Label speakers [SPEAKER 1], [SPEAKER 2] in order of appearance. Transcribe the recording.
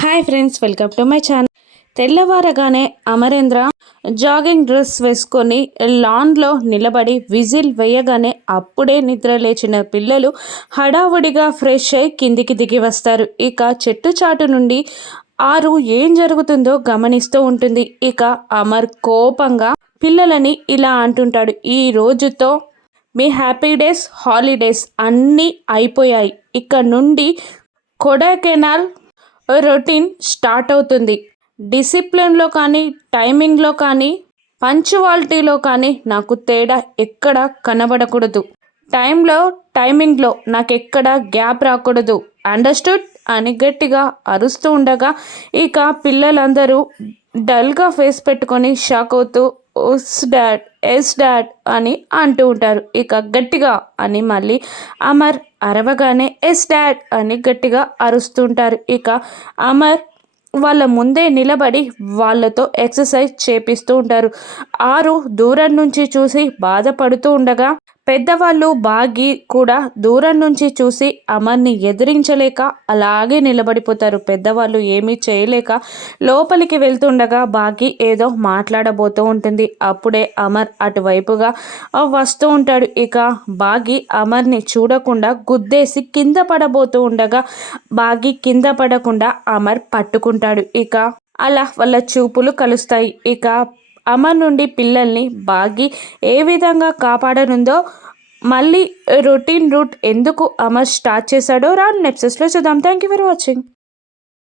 [SPEAKER 1] Hi friends welcome to my channel తెల్లవారగానే Amarendra jogging dress వేసుకొని లాన్లో నిలబడి విజిల్ వేయగానే అప్పుడే నిద్ర లేచిన పిల్లలు హడావుడిగా ఫ్రెష్ అయి కిందికి దిగి వస్తారు. ఇక చెట్టు చాటు నుండి ఆరు ఏం జరుగుతుందో గమనిస్తూ ఉంటుంది. ఇక అమర్ కోపంగా పిల్లలని ఇలా అంటుంటాడు ఈ రోజుతో మీ హ్యాపీ డేస్ హాలిడేస్ అన్నీ అయిపోయాయి. ఇక్కడ నుండి కొడైకెనాల్ రొటీన్ స్టార్ట్ అవుతుంది. డిసిప్లిన్లో కానీ టైమింగ్లో కానీ పంచువాలిటీలో కానీ నాకు తేడా ఎక్కడ కనబడకూడదు. టైంలో టైమింగ్లో నాకు ఎక్కడ గ్యాప్ రాకూడదు. అండర్స్టూడ్ అని గట్టిగా అరుస్తూ ఉండగా ఇక పిల్లలందరూ డల్గా ఫేస్ పెట్టుకొని షాక్ అవుతూ ఉస్ డాడ్ ఎస్ డాడ్ అని అంటూ ఉంటారు. ఇక గట్టిగా అని మళ్ళీ అమర్ అరవగానే ఎస్ డాడ్ అని గట్టిగా అరుస్తుంటారు ఇక అమర్ వాళ్ళ ముందే నిలబడి వాళ్ళతో ఎక్సర్సైజ్ చేపిస్తూ ఉంటారు. ఆరు దూరం నుంచి చూసి బాధపడుతూ ఉండగా పెద్దవాళ్ళు బాగి కూడా దూరం నుంచి చూసి అమర్ని ఎదిరించలేక అలాగే నిలబడిపోతారు. పెద్దవాళ్ళు ఏమీ చేయలేక లోపలికి వెళ్తుండగా బాగి ఏదో మాట్లాడబోతూ ఉంటుంది. అప్పుడే అమర్ అటువైపుగా వస్తూ ఉంటాడు. ఇక బాగి అమర్ని చూడకుండా గుద్దేసి కింద పడబోతూ ఉండగా బాగి కింద పడకుండా అమర్ పట్టుకుంటాడు. ఇక అలా వాళ్ళ చూపులు కలుస్తాయి. ఇక అమర్ నుండి పిల్లల్ని బాగి ఏ విధంగా కాపాడనుందో మళ్ళీ రొటీన్ రూట్ ఎందుకు అమర్ స్టార్ట్ చేశాడో రాను నెప్సెస్లో చూద్దాం. Thank you for watching